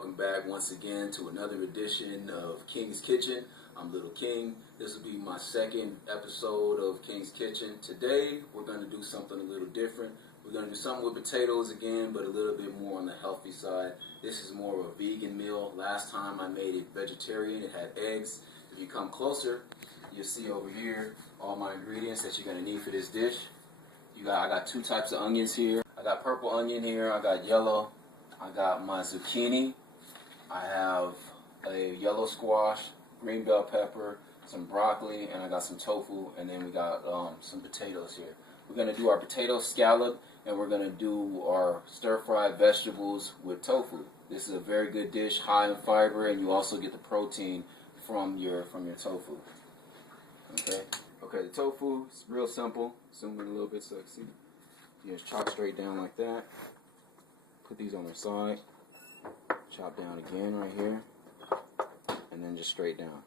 welcome back once again to another edition of King's Kitchen. I'm Little King. This will be my second episode of King's Kitchen. Today we're going to do something a little different. We're going to do something with potatoes again, but a little bit more on the healthy side. This is more of a vegan meal. Last time I made it vegetarian. It had eggs. If you come closer, you'll see over here all my ingredients that you're going to need for this dish. I got two types of onions here. I got purple onion here. I got yellow. I got my zucchini. I have a yellow squash, green bell pepper, some broccoli, and I got some tofu, and then we got some potatoes here. We're going to do our potato scallop, and we're going to do our stir-fried vegetables with tofu. This is a very good dish, high in fiber, and you also get the protein from your tofu. Okay, the tofu is real simple. Zoom in a little bit so I can see. You just chop straight down like that. Put these on their side. Chop down again right here. And then just straight down.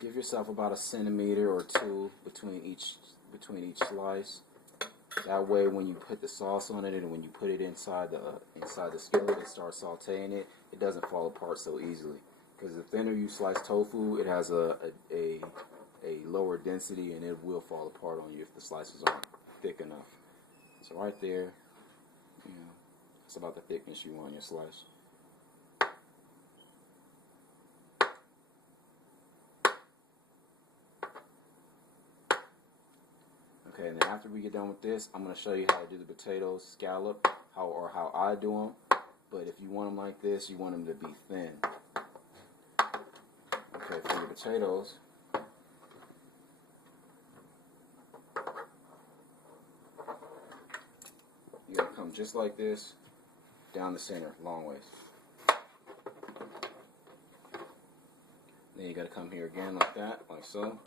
Give yourself about a centimeter or two between each slice. That way, when you put the sauce on it and when you put it inside the skillet and start sauteing it, it doesn't fall apart so easily. Because the thinner you slice tofu, it has a lower density and it will fall apart on you if the slices aren't thick enough. So right there, it's about the thickness you want in your slice. Okay, and then after we get done with this, I'm going to show you how to do the potato scallop, how I do them. But if you want them like this, you want them to be thin. Okay, for your potatoes, you got to come just like this, down the center, long ways. Then you got to come here again like that, like so.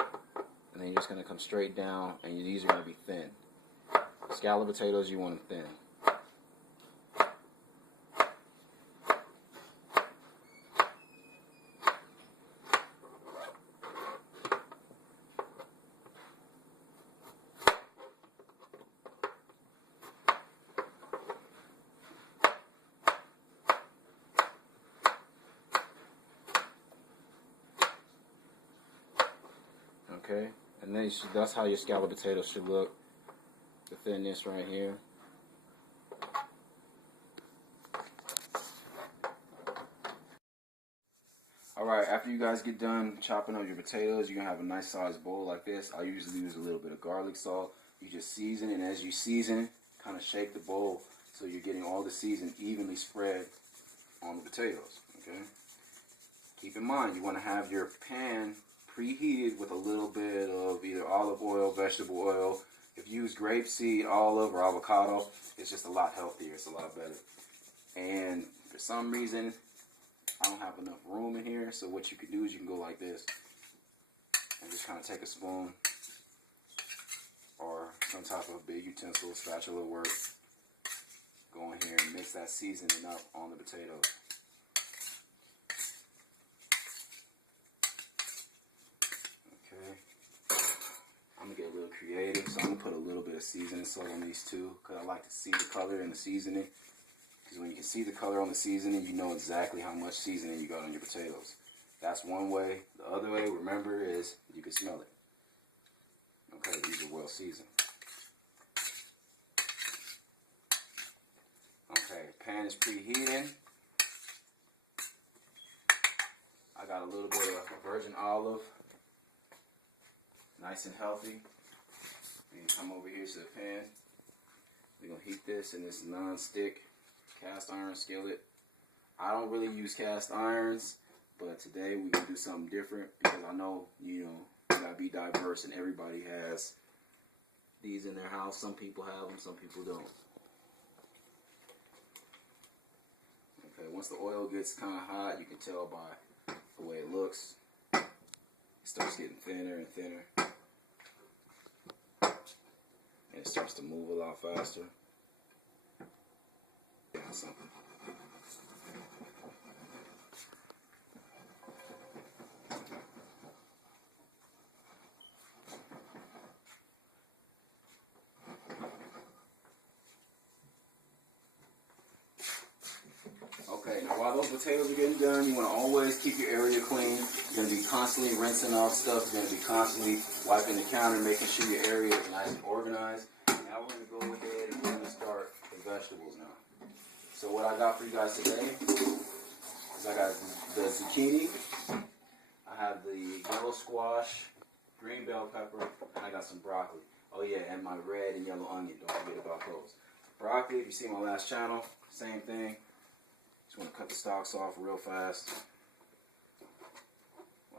And then you're just going to come straight down, and these are going to be thin. Scallop potatoes, you want them thin. Okay, and then that's how your scalloped potatoes should look. The thinness right here. Alright, after you guys get done chopping up your potatoes, you're going to have a nice sized bowl like this. I usually use a little bit of garlic salt. You just season, and as you season, kind of shake the bowl so you're getting all the season evenly spread on the potatoes. Okay. Keep in mind, you want to have your pan preheated with a little bit of either olive oil, vegetable oil. If you use grapeseed, olive, or avocado, it's just a lot healthier. It's a lot better. And for some reason, I don't have enough room in here, so what you can do is you can go like this and just kind of take a spoon or some type of big utensil, spatula will work. Go in here and mix that seasoning up on the potatoes. I'm going to get a little creative, so I'm going to put a little bit of seasoning salt on these two, because I like to see the color in the seasoning. Because when you can see the color on the seasoning, you know exactly how much seasoning you got on your potatoes. That's one way. The other way, remember, is you can smell it. Okay, these are well seasoned. Okay, pan is preheating. I got a little bit of virgin olive. Nice and healthy. And come over here to the pan. We're going to heat this in this non-stick cast iron skillet. I don't really use cast irons, but today we're going to do something different because I know, you got to be diverse and everybody has these in their house. Some people have them, some people don't. Okay, once the oil gets kind of hot, you can tell by the way it looks. It starts getting thinner and thinner. And it starts to move a lot faster. Yeah, something. while those potatoes are getting done, you want to always keep your area clean. You're going to be constantly rinsing off stuff. You're going to be constantly wiping the counter, making sure your area is nice and organized. Now we're going to go ahead and we're going to start the vegetables now. So what I got for you guys today is I got the zucchini, I have the yellow squash, green bell pepper, and I got some broccoli. Oh yeah, and my red and yellow onion. Don't forget about those. Broccoli, if you see my last channel, same thing. Just want to cut the stalks off real fast,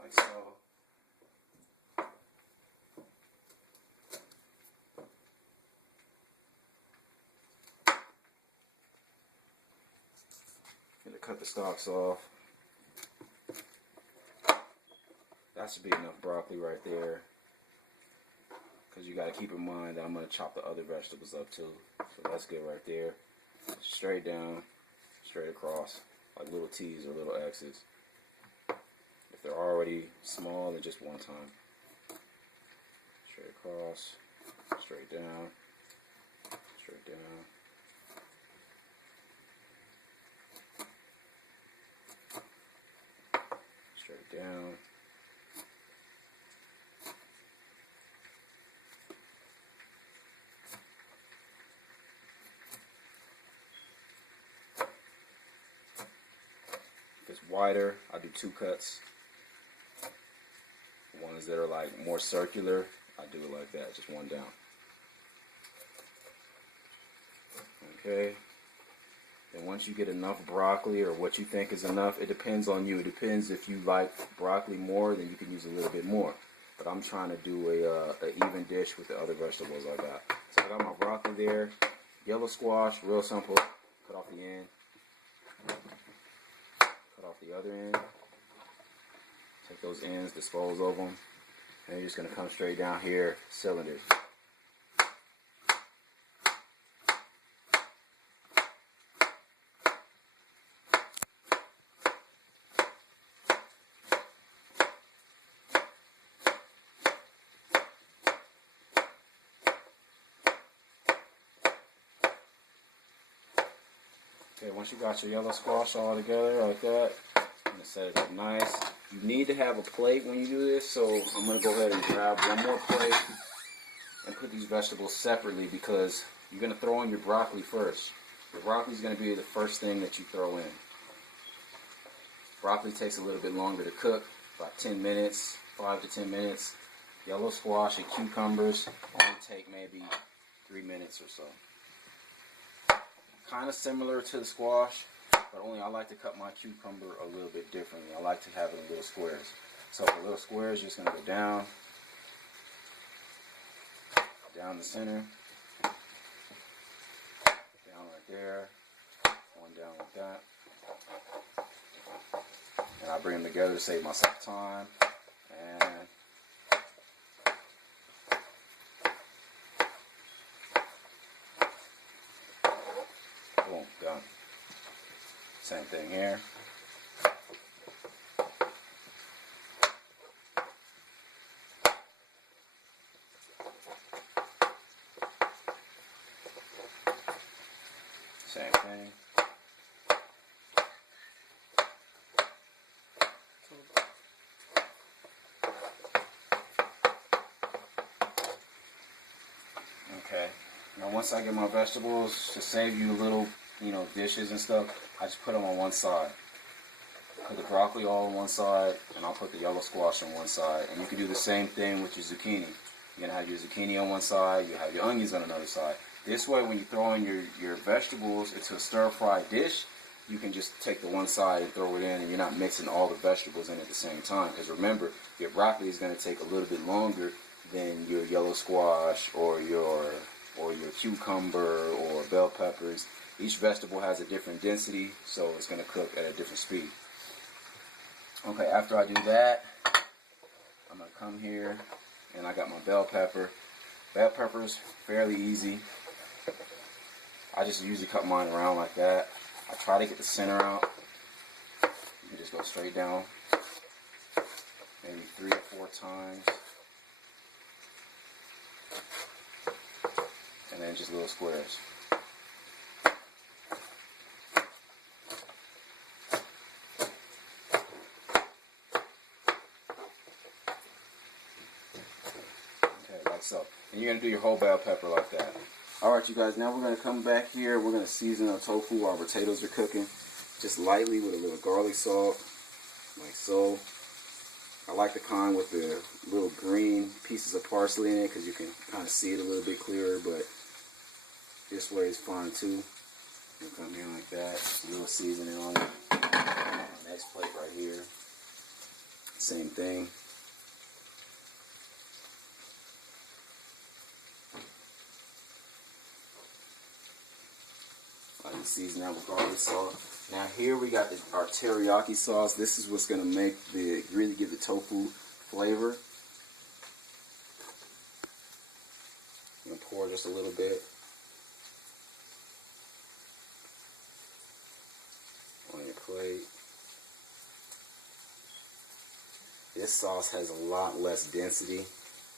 like so. Gonna cut the stalks off. That should be enough broccoli right there. Because you got to keep in mind that I'm going to chop the other vegetables up too. So that's good right there. Straight down, straight across, like little T's or little X's. If they're already small, then just one time. Straight across, straight down, straight down. Straight down. If it's wider, I do 2 cuts. Ones that are like more circular, I do it like that, just one down. Okay. And once you get enough broccoli, or what you think is enough, it depends on you. It depends if you like broccoli more, then you can use a little bit more. But I'm trying to do a even dish with the other vegetables I got. So I got my broccoli there. Yellow squash, real simple. Cut off the end. Cut off the other end. Take those ends, dispose of them. And you're just going to come straight down here, cylinders. Okay, once you got your yellow squash all together like that, I'm going to set it up nice. You need to have a plate when you do this, so I'm going to go ahead and grab one more plate and put these vegetables separately, because you're going to throw in your broccoli first. Your broccoli is going to be the first thing that you throw in. Broccoli takes a little bit longer to cook, about 10 minutes, 5 to 10 minutes. Yellow squash and cucumbers only take maybe 3 minutes or so. Kind of similar to the squash, but only I like to cut my cucumber a little bit differently. I like to have it in little squares. So for little squares, you're just going to go down the center, down right there, one down like that. And I bring them together to save myself time. And boom, done. Same thing here. Same thing. Okay. Now once I get my vegetables, to save you little, dishes and stuff, I just put them on one side. Put the broccoli all on one side, and I'll put the yellow squash on one side. And you can do the same thing with your zucchini. You're going to have your zucchini on one side, you have your onions on another side. This way, when you throw in your vegetables into a stir-fry dish, you can just take the one side and throw it in, and you're not mixing all the vegetables in at the same time. Because remember, your broccoli is going to take a little bit longer than your yellow squash or your cucumber or bell peppers. Each vegetable has a different density, so it's going to cook at a different speed. Okay, after I do that, I'm going to come here, and I got my bell pepper. Bell pepper's fairly easy. I just usually cut mine around like that. I try to get the center out. You can just go straight down, maybe 3 or 4 times. And then just little squares. like so. And you're going to do your whole bell pepper like that. Alright, you guys, now we're going to come back here. We're going to season our tofu while our potatoes are cooking. Just lightly with a little garlic salt, like so. I like the kind with the little green pieces of parsley in it because you can kind of see it a little bit clearer, but this way is fine too. We'll come in like that, just a little seasoning on it. Next plate right here, same thing. Lightly season that with garlic salt. Now here we got our teriyaki sauce. This is what's going to really give the tofu flavor. I'm going to pour just a little bit on your plate. This sauce has a lot less density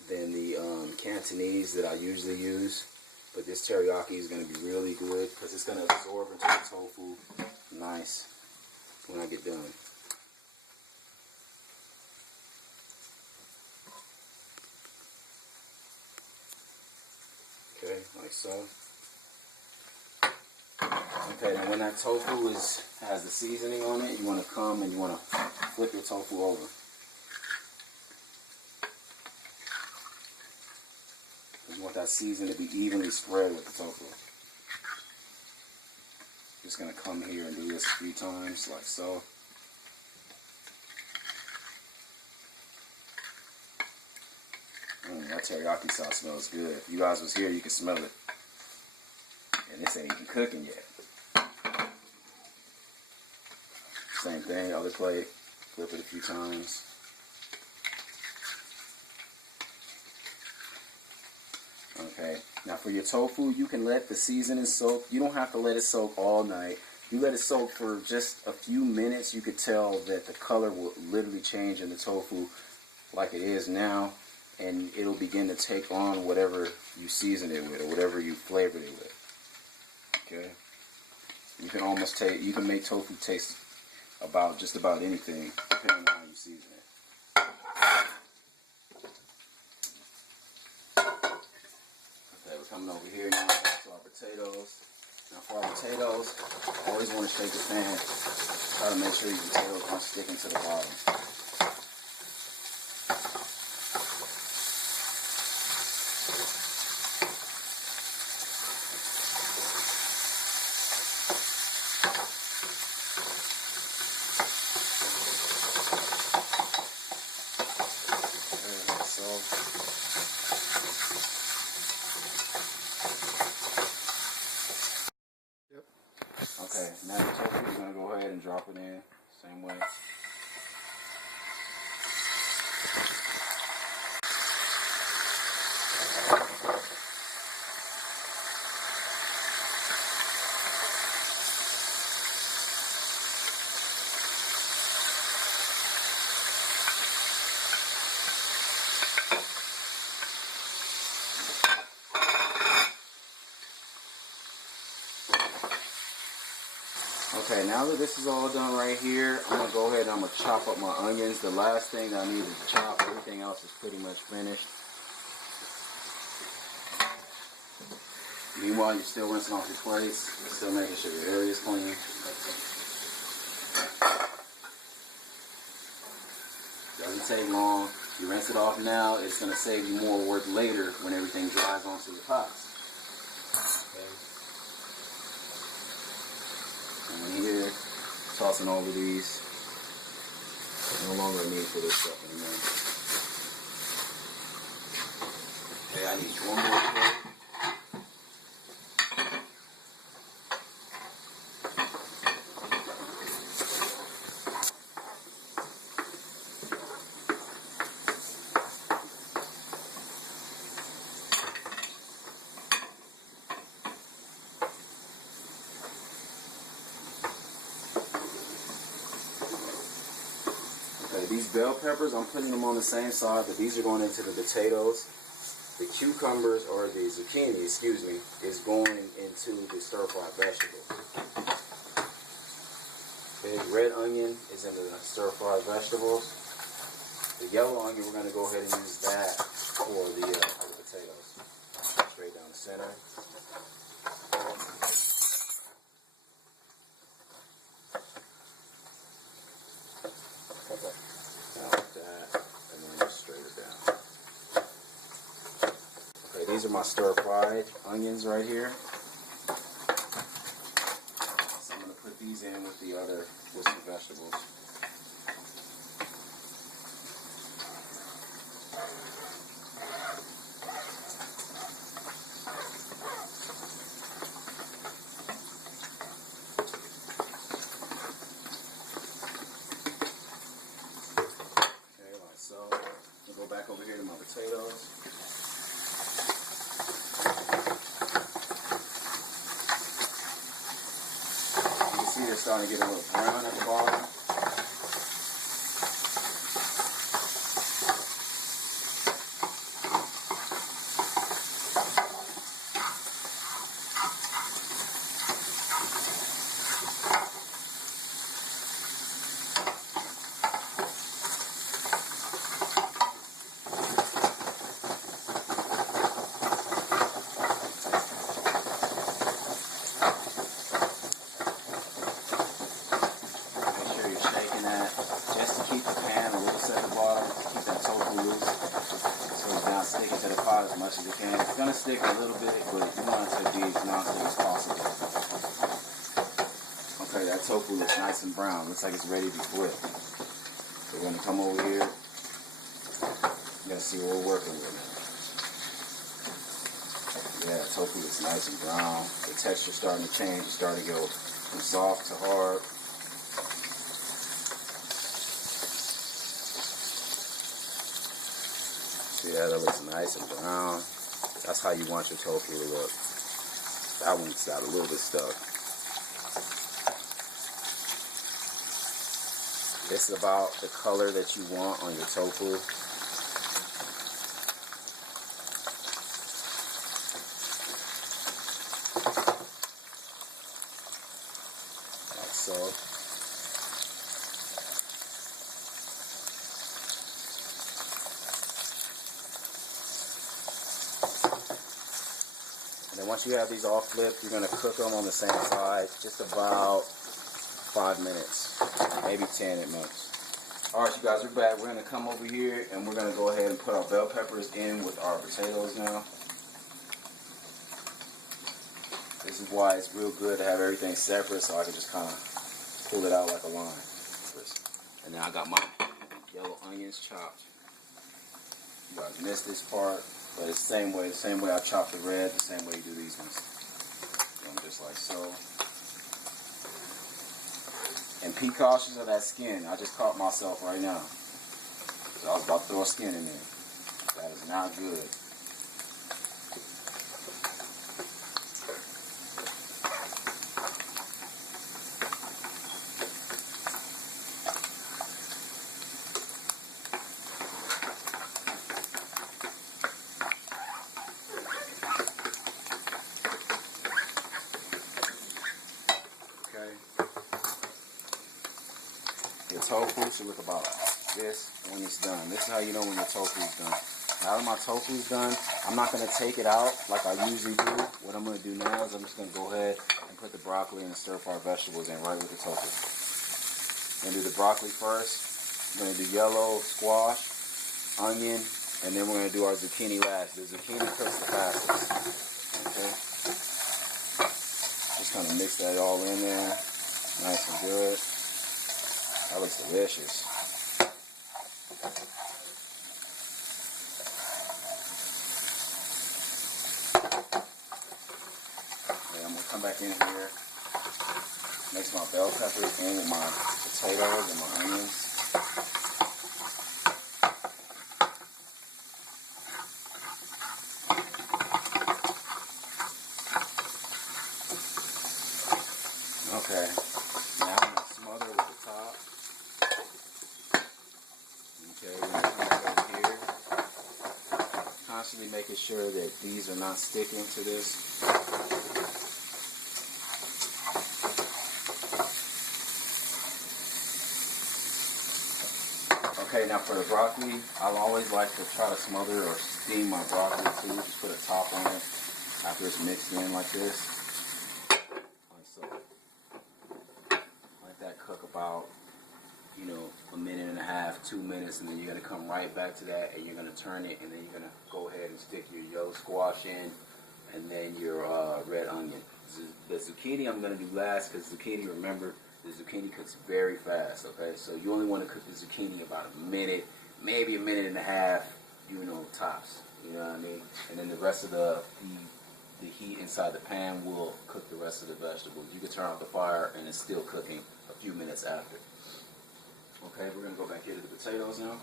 than the Cantonese that I usually use. But this teriyaki is going to be really good because it's going to absorb into the tofu nice when I get done. Okay, like so. Okay, now when that tofu has the seasoning on it, you want to come and you want to flip your tofu over. You want that seasoning to be evenly spread with the tofu. Just going to come here and do this a few times, like so. That teriyaki sauce smells good. If you guys was here, you can smell it. And this ain't even cooking yet. Same thing, other plate. Flip it a few times. Okay, now for your tofu, you can let the seasoning soak. You don't have to let it soak all night. You let it soak for just a few minutes. You could tell that the color will literally change in the tofu like it is now, and it'll begin to take on whatever you season it with or whatever you flavored it with. Okay, you can make tofu taste just about anything depending on how you season it. Coming over here now, back to our potatoes. Now for our potatoes, always want to shake the pan. Try to make sure your potatoes aren't sticking to the bottom. Okay, now the tofu is going to go ahead and drop it in, same way. Okay, now that this is all done right here, I'm going to go ahead and I'm going to chop up my onions. The last thing that I needed to chop, everything else is pretty much finished. Meanwhile, you're still rinsing off your plates, still making sure your area is clean. Doesn't take long. You rinse it off now, it's going to save you more work later when everything dries onto your pots. Here, tossing over these. No longer a need for this stuff anymore. Okay, I need one more plate. These bell peppers, I'm putting them on the same side, but these are going into the potatoes. The cucumbers, or the zucchini, excuse me, is going into the stir-fried vegetables. The red onion is in the stir-fried vegetables. The yellow onion, we're going to go ahead and use that for the potatoes. center. Like that, and then just straight it down. Okay, these are my stir-fried onions right here. So I'm going to put these in with some vegetables. So, we'll go back over here to my potatoes. You can see they're starting to get a little brown at the bottom. As much as it can. It's going to stick a little bit, but you want it to be as non-stick as possible. Okay, that tofu looks nice and brown. Looks like it's ready to be flipped. So we're going to come over here. You're going to see what we're working with. Yeah, tofu looks nice and brown. The texture's starting to change. It's starting to go from soft to hard. Yeah, that looks nice and brown. That's how you want your tofu to look. That one's got a little bit stuck. It's about the color that you want on your tofu. Like so. And then once you have these all flipped, you're going to cook them on the same side, just about 5 minutes, maybe 10 at most. Alright, you guys, we're back. We're going to come over here and we're going to go ahead and put our bell peppers in with our potatoes now. This is why it's real good to have everything separate, so I can just kind of pull it out like a line. And then I got my yellow onions chopped. You guys missed this part. But it's the same way I chop the red, the same way you do these ones. Just like so. And be cautious of that skin. I just caught myself right now. So I was about to throw a skin in there. That is not good. Your tofu should look about this when it's done. This is how you know when your tofu is done. Now that my tofu is done, I'm not going to take it out like I usually do. What I'm going to do now is I'm just going to go ahead and put the broccoli and the stir-fried vegetables in right with the tofu. I'm going to do the broccoli first. I'm going to do yellow squash, onion, and then we're going to do our zucchini last. The zucchini cooks the fastest. Okay? Just kind of mix that all in there. Nice and good. That looks delicious. Okay, I'm going to come back in here, mix my bell peppers in with my potatoes and my onions. Okay, now I'm going to smother with the top. Okay, we're going to come back over here. Constantly making sure that these are not sticking to this. Okay, now for the broccoli, I'll always like to try to smother or steam my broccoli too. Just put a top on it. after it's mixed in like this, like so. Let that cook about, you know, a minute and a half, 2 minutes, and then you're going to come right back to that, and you're going to turn it, and then you're going to go ahead and stick your yellow squash in, and then your red onion. The zucchini I'm going to do last, because zucchini, remember, the zucchini cooks very fast, okay? So you only want to cook the zucchini about a minute, maybe a minute and a half, you know, tops. You know what I mean? And then the rest of the heat inside the pan will cook the rest of the vegetables. You can turn off the fire, and it's still cooking a few minutes after. Okay, we're going to go back here to the potatoes now.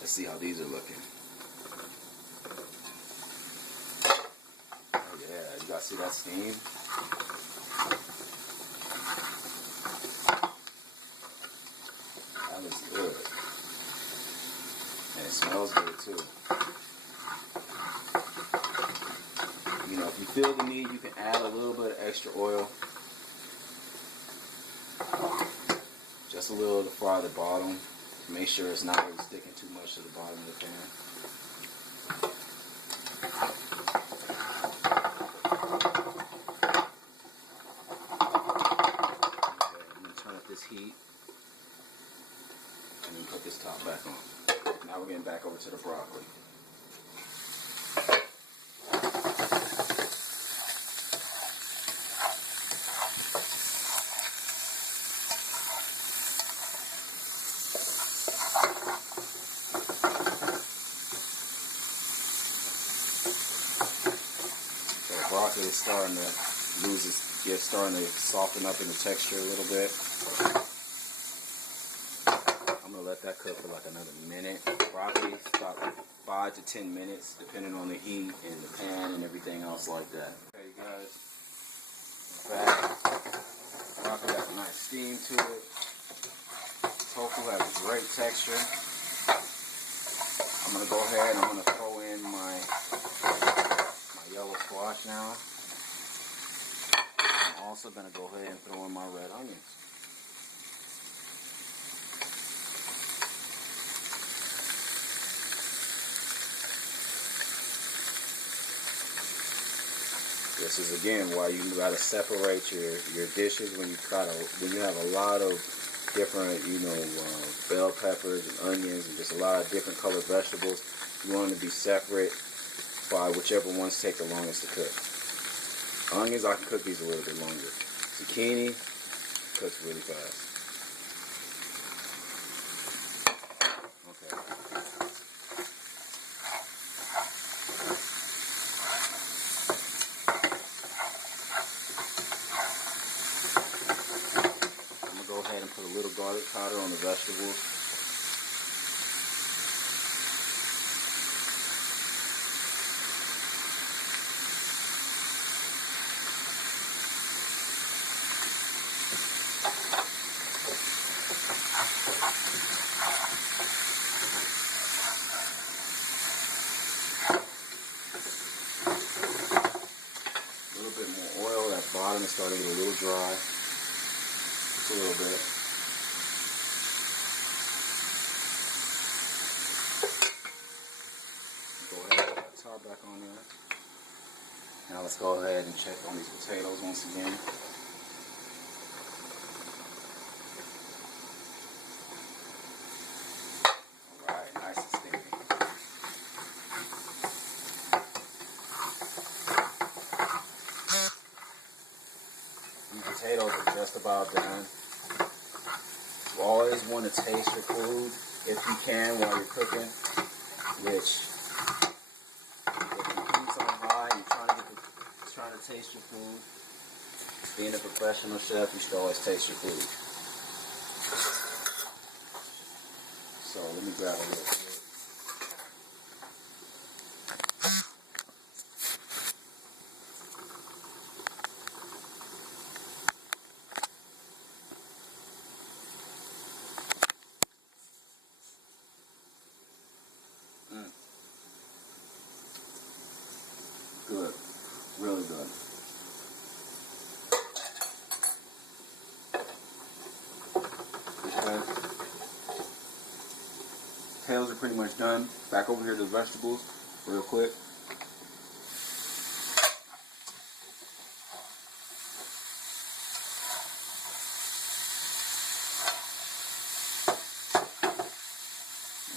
Let's see how these are looking. Oh yeah, you guys see that steam? That looks good. And it smells good too. You know, if you feel the need, you can add a little bit of extra oil. Just a little to fry the bottom. Make sure it's not really sticking too much to the bottom of the pan. Okay, I'm going to turn up this heat and then put this top back on. Now we're getting back over to the broccoli. Broccoli is starting to lose its, starting to soften up in the texture a little bit. I'm gonna let that cook for like another minute. Broccoli is about 5 to 10 minutes, depending on the heat and the pan and everything else like that. Okay, you guys, back. Broccoli got a nice steam to it. Tofu has a great texture. I'm gonna go ahead and I'm gonna throw in my yellow squash now. I'm also going to go ahead and throw in my red onions. This is again why you got to separate your dishes when you have a lot of different, you know, bell peppers and onions and just a lot of different colored vegetables. You want them to be separate by whichever ones take the longest to cook. Onions, I can cook these a little bit longer. Zucchini cooks really fast. Okay. I'm going to go ahead and put a little garlic powder on the vegetables. Bottom is starting to get a little dry. Just a little bit. Go ahead and put that top back on there. Now let's go ahead and check on these potatoes once again. Alright, nice and steamy. Potatoes are just about done. You always want to taste your food if you can while you're cooking, which if the heat's on high and you're trying to taste your food, being a professional chef, you should always taste your food. So let me grab a little bit. Good. Really good. Okay. Potatoes are pretty much done. Back over here to the vegetables real quick.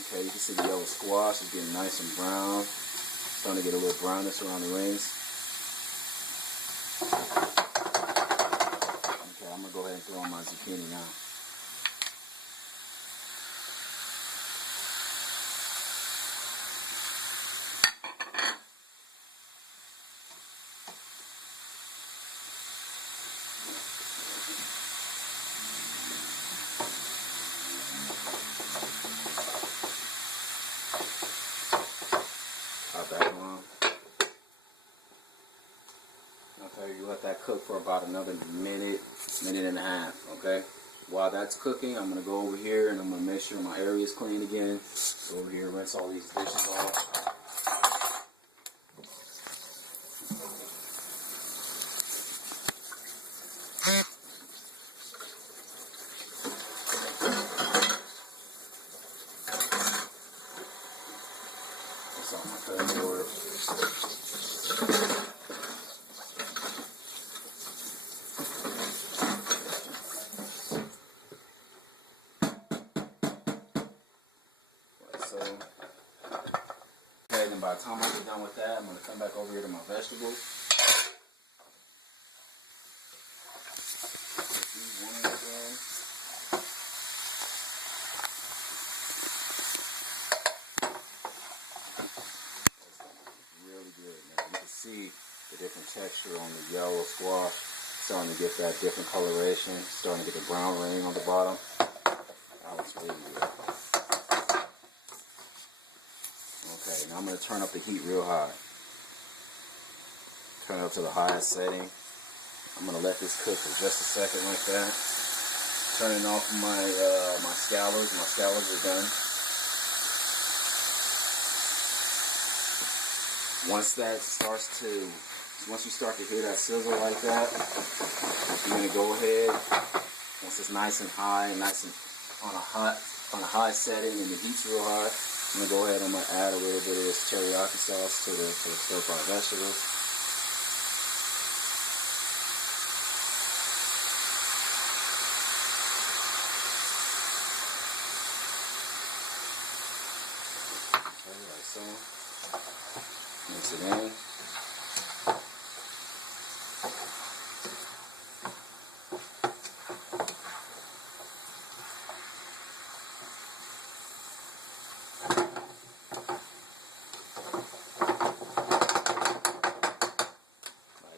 Okay, you can see the yellow squash is getting nice and brown. Starting to get a little brownness around the rings. Okay, I'm going to go ahead and throw on my zucchini now. Back on. Okay, you let that cook for about another minute, minute and a half. Okay, while that's cooking, I'm gonna go over here and I'm gonna make sure my area is clean again. Go over here, rinse all these dishes off. That's all my cutting board. So, okay, then by the time I get done with that, I'm going to come back over here to my vegetables. Put these ones in. Really good, man. You can see the different texture on the yellow squash. Starting to get that different coloration. Starting to get the brown ring on the bottom. That was really good. Okay, now I'm going to turn up the heat real high. Turn it up to the highest setting. I'm going to let this cook for just a second like that. Turning off my my scallops. My scallops are done. Once you start to hear that sizzle like that, you're going to go ahead. Once it's nice and high, nice and on a high setting, and the heat's real high, I'm going to go ahead and I'm going to add a little bit of this teriyaki sauce to the stir-fried vegetables. Okay, like so. Mix it in.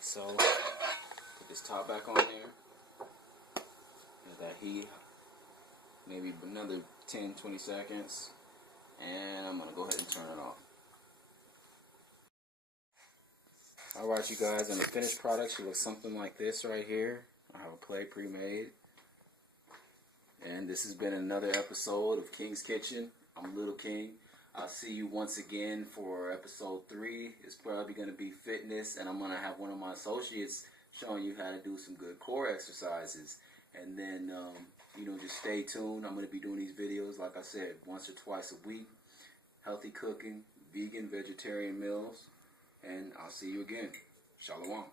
So, put this top back on there. Let that heat, maybe another 10-20 seconds. And I'm going to go ahead and turn it off. Alright, you guys, and the finished product should look something like this right here. I have a plate pre-made. And this has been another episode of King's Kitchen. I'm Little King. I'll see you once again for episode 3. It's probably going to be fitness, and I'm going to have one of my associates showing you how to do some good core exercises. And then, just stay tuned. I'm going to be doing these videos, like I said, once or twice a week. Healthy cooking, vegan, vegetarian meals. And I'll see you again. Shalom.